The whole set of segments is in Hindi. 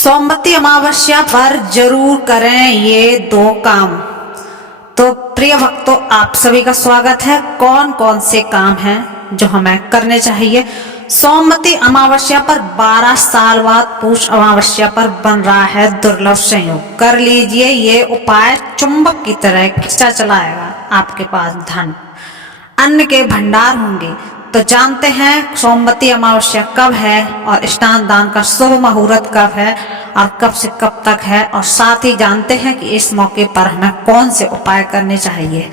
सोमवती अमावस्या पर जरूर करें ये दो काम। तो प्रिय भक्तों, आप सभी का स्वागत है। कौन कौन से काम हैं जो हमें करने चाहिए? सोमवती अमावस्या पर 12 साल बाद पूष अमावस्या पर बन रहा है दुर्लभ संयोग। कर लीजिए ये उपाय, चुंबक की तरह खींचा चलाएगा आपके पास धन, अन्न के भंडार होंगे। तो जानते हैं सोमवती अमावस्या कब है और स्नान दान का शुभ मुहूर्त कब है और कब से कब तक है, और साथ ही जानते हैं कि इस मौके पर हमें कौन से उपाय करने चाहिए।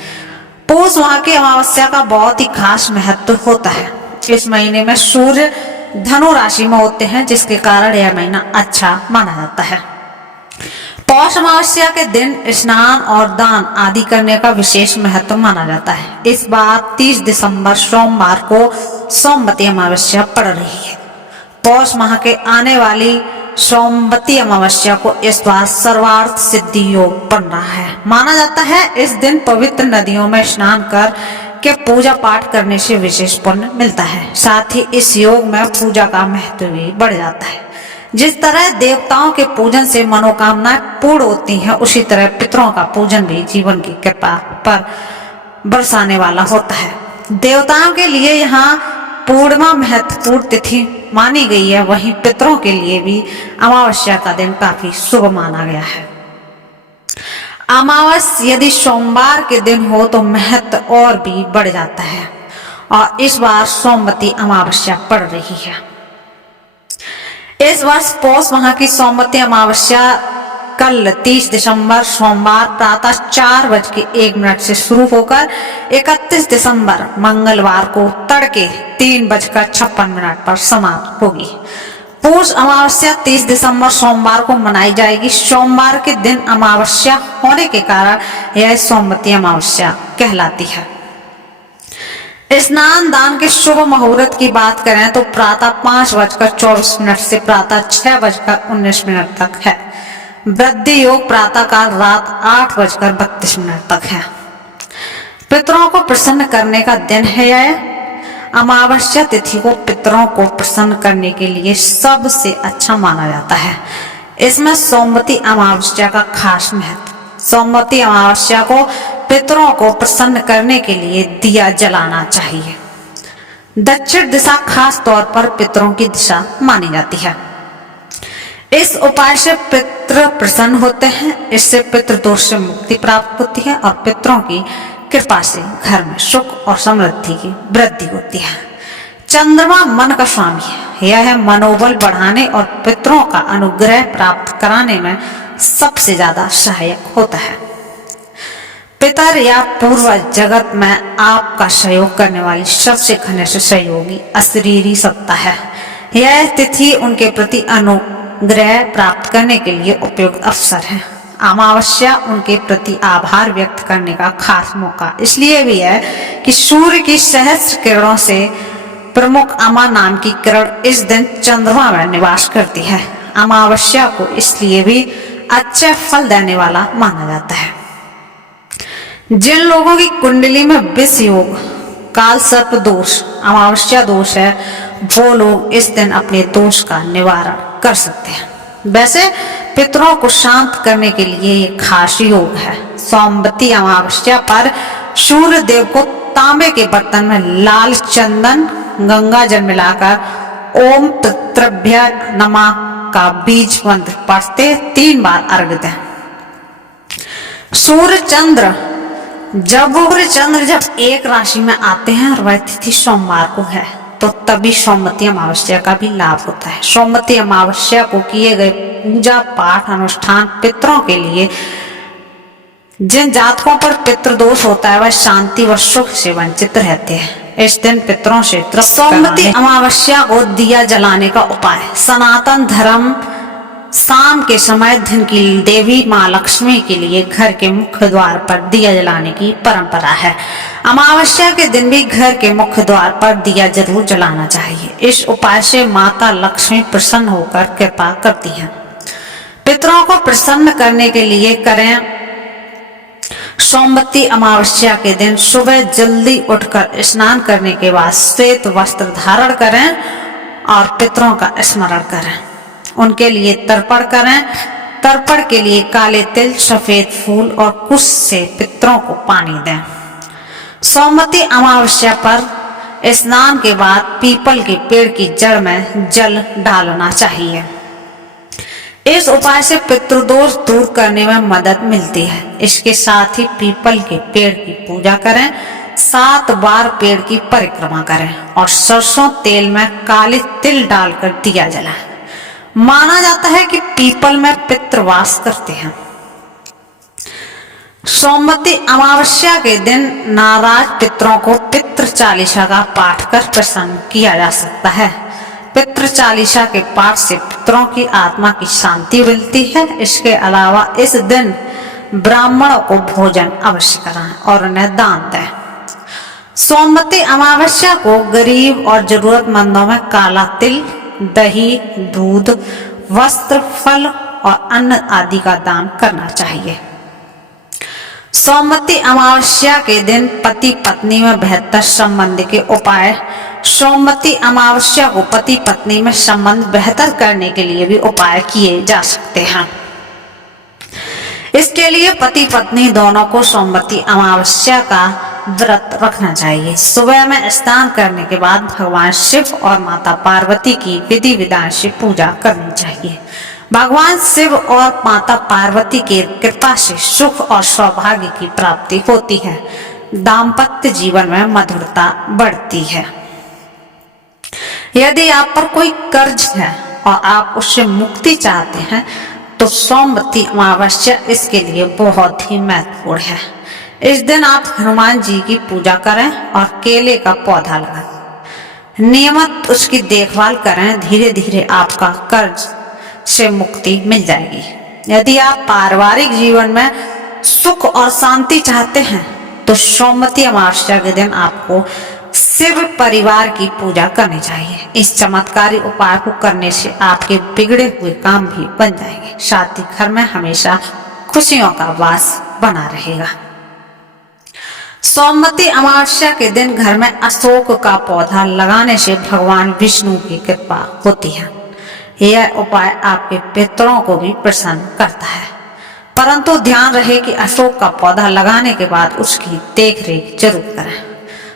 पौष माह की अमावस्या का बहुत ही खास महत्व होता है। इस महीने में सूर्य धनु राशि में होते हैं, जिसके कारण यह महीना अच्छा माना जाता है। पौष अमावस्या के दिन स्नान और दान आदि करने का विशेष महत्व माना जाता है। इस बार 30 दिसंबर सोमवार को सोमवती अमावस्या पड़ रही है। पौष माह के आने वाली सोमवती अमावस्या को इस बार सर्वार्थ सिद्धि योग बन रहा है। माना जाता है इस दिन पवित्र नदियों में स्नान कर के पूजा पाठ करने से विशेष पुण्य मिलता है। साथ ही इस योग में पूजा का महत्व भी बढ़ जाता है। जिस तरह देवताओं के पूजन से मनोकामनाएं पूर्ण होती हैं, उसी तरह पितरों का पूजन भी जीवन की कृपा पर बरसाने वाला होता है। देवताओं के लिए यहाँ पूर्णिमा महत्वपूर्ण तिथि मानी गई है, वहीं पितरों के लिए भी अमावस्या का दिन काफी शुभ माना गया है। अमावस्या यदि सोमवार के दिन हो तो महत्व और भी बढ़ जाता है, और इस बार सोमवती अमावस्या पड़ रही है। इस वर्ष पौष माह की सोमवती अमावस्या कल 30 दिसंबर सोमवार प्रातः 4:01 से शुरू होकर 31 दिसंबर मंगलवार को तड़के 3:56 पर समाप्त होगी। पौष अमावस्या 30 दिसंबर सोमवार को मनाई जाएगी। सोमवार के दिन अमावस्या होने के कारण यह सोमवती अमावस्या कहलाती है। स्नान दान के शुभ मुहूर्त की बात करें तो प्रातः 5:24 से प्रातः 6:19 तक है। वृद्धि योग प्रातः काल रात 8:32 तक है। पितरों को प्रसन्न करने का दिन है यह। अमावस्या तिथि को पितरों को प्रसन्न करने के लिए सबसे अच्छा माना जाता है। इसमें सोमवती अमावस्या का खास महत्व। सोमवती अमावस्या को पितरों को प्रसन्न करने के लिए दिया जलाना चाहिए। दक्षिण दिशा खास तौर पर पितरों की दिशा मानी जाती है। इस उपाय से पितृ प्रसन्न होते हैं। इससे पितृदोष से मुक्ति प्राप्त होती है और पितरों की कृपा से घर में सुख और समृद्धि की वृद्धि होती है। चंद्रमा मन का स्वामी है। यह मनोबल बढ़ाने और पितरों का अनुग्रह प्राप्त कराने में सबसे ज्यादा सहायक होता है। पितर या पूर्वज जगत में आपका सहयोग करने वाली सबसे घनिष्ठ सहयोगी अशरीरी सत्ता है। यह तिथि उनके प्रति अनुग्रह प्राप्त करने के लिए उपयुक्त अवसर है। अमावस्या उनके प्रति आभार व्यक्त करने का खास मौका इसलिए भी है कि सूर्य की सहस्र किरणों से प्रमुख अमा नाम की किरण इस दिन चंद्रमा में निवास करती है। अमावस्या को इसलिए भी अच्छे फल देने वाला माना जाता है। जिन लोगों की कुंडली में विष योग, काल सर्प दोष, अमावस्या दोष है, वो लोग इस दिन अपने दोष का निवारण कर सकते हैं। वैसे पितरों को शांत करने के लिए ये खास योग है। सोमवती अमावस्या पर सूर्य देव को तांबे के बर्तन में लाल चंदन गंगा जल मिलाकर ओम तत्भ्य नमः का बीज मंत्र पढ़ते 3 बार अर्घ्य दें। सूर्य चंद्र जब एक राशि में आते हैं और वह तिथि सोमवार को है, तो तभी सोमवती अमावस्या का भी लाभ होता है। सोमवती अमावस्या को किए गए पूजा पाठ अनुष्ठान पितरों के लिए, जिन जातकों पर पितृदोष होता है, वह शांति व सुख से वंचित रहते हैं। इस दिन पितरों से तृप्त सोमवती अमावस्या को दिया जलाने का उपाय। सनातन धर्म शाम के समय दिन की देवी माँ लक्ष्मी के लिए घर के मुख्य द्वार पर दिया जलाने की परंपरा है। अमावस्या के दिन भी घर के मुख्य द्वार पर दिया जरूर जलाना चाहिए। इस उपाय से माता लक्ष्मी प्रसन्न होकर कृपा करती हैं। पितरों को प्रसन्न करने के लिए करें। सोमवती अमावस्या के दिन सुबह जल्दी उठकर स्नान करने के बाद श्वेत वस्त्र धारण करें और पितरों का स्मरण करें। उनके लिए तर्पण करें। तर्पण के लिए काले तिल, सफेद फूल और कुश से पितरों को पानी दें। सोमवती अमावस्या पर स्नान के बाद पीपल के पेड़ की जड़ में जल डालना चाहिए। इस उपाय से पितृदोष दूर करने में मदद मिलती है। इसके साथ ही पीपल के पेड़ की पूजा करें, 7 बार पेड़ की परिक्रमा करें और सरसों तेल में काले तिल डालकर दिया जलाएं। माना जाता है कि पीपल में पितृ वास करते हैं। सोमवती अमावस्या के दिन नाराज पितरों को पितृ चालीसा का पाठ कर प्रसन्न किया जा सकता है। पितृ चालीसा के पाठ से पितरों की आत्मा की शांति मिलती है। इसके अलावा इस दिन ब्राह्मणों को भोजन अवश्य कराएं और उन्हें दान दें। सोमवती अमावस्या को गरीब और जरूरतमंदों में काला तिल, दही, दूध, वस्त्र, फल और अन्न आदि का दान करना चाहिए। सोमवती अमावस्या के दिन पति पत्नी में बेहतर संबंध के उपाय। सोमवती अमावस्या को पति पत्नी में संबंध बेहतर करने के लिए भी उपाय किए जा सकते हैं। इसके लिए पति पत्नी दोनों को सोमवती अमावस्या का व्रत रखना चाहिए। सुबह में स्नान करने के बाद भगवान शिव और माता पार्वती की विधि विधान से पूजा करनी चाहिए। भगवान शिव और माता पार्वती की कृपा से सुख और सौभाग्य की प्राप्ति होती है। दाम्पत्य जीवन में मधुरता बढ़ती है। यदि आप पर कोई कर्ज है और आप उससे मुक्ति चाहते हैं तो सोमवती अमावस्या इसके लिए बहुत ही महत्वपूर्ण है। इस दिन आप हनुमान जी की पूजा करें और केले का पौधा लगाएं। नियमित उसकी देखभाल करें। धीरे धीरे आपका कर्ज से मुक्ति मिल जाएगी। यदि आप पारिवारिक जीवन में सुख और शांति चाहते हैं तो सोमवती अमावस्या के दिन आपको शिव परिवार की पूजा करनी चाहिए। इस चमत्कारी उपाय को करने से आपके बिगड़े हुए काम भी बन जाएंगे। साथ ही घर में हमेशा खुशियों का वास बना रहेगा। सोमवती अमावस्या के दिन घर में अशोक का पौधा लगाने से भगवान विष्णु की कृपा होती है। यह उपाय आपके पितरों को भी प्रसन्न करता है, परंतु ध्यान रहे कि अशोक का पौधा लगाने के बाद उसकी देखरेख जरूर करें।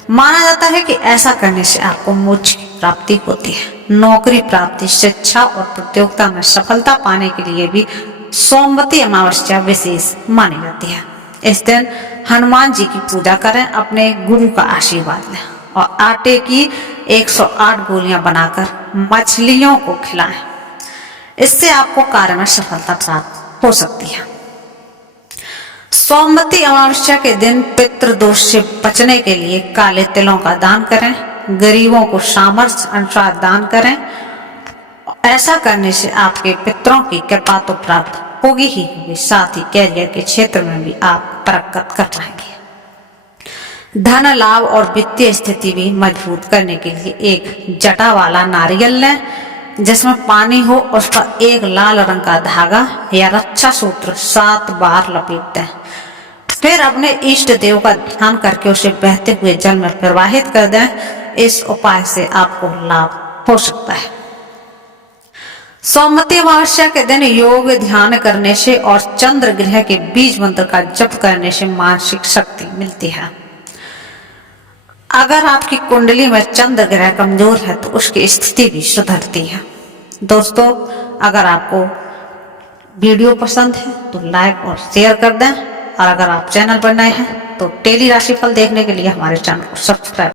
माना जाता है कि ऐसा करने से आपको मोक्ष की प्राप्ति होती है। नौकरी प्राप्ति, शिक्षा और प्रतियोगिता में सफलता पाने के लिए भी सोमवती अमावस्या विशेष मानी जाती है। इस दिन हनुमान जी की पूजा करें, अपने गुरु का आशीर्वाद लें और आटे की 108 गोलियां बनाकर मछलियों को खिलाएं। इससे आपको कार्य में सफलता प्राप्त हो सकती है। सोमवती अमावस्या के दिन पितृदोष से बचने के लिए काले तिलों का दान करें। गरीबों को सामर्थ्य अनुसार दान करें। ऐसा करने से आपके पितरों की कृपा तो प्राप्त होगी ही होगी, साथ ही कैरियर के क्षेत्र में भी आप प्रगति कर पाएंगे। धन लाभ और वित्तीय स्थिति भी मजबूत करने के लिए एक जटा वाला नारियल लें जिसमें पानी हो। उस पर एक लाल रंग का धागा या रक्षा सूत्र 7 बार लपेट दें। फिर अपने इष्ट देव का ध्यान करके उसे बहते हुए जल में प्रवाहित कर दें। इस उपाय से आपको लाभ हो सकता है। सोमवती अमावस्या के दिन योग ध्यान करने से और चंद्र ग्रह के बीज मंत्र का जप करने से मानसिक शक्ति मिलती है। अगर आपकी कुंडली में चंद्र ग्रह कमजोर है तो उसकी स्थिति भी सुधरती है। दोस्तों, अगर आपको वीडियो पसंद है तो लाइक और शेयर कर दें और अगर आप चैनल पर नए हैं तो डेली राशिफल देखने के लिए हमारे चैनल को सब्सक्राइब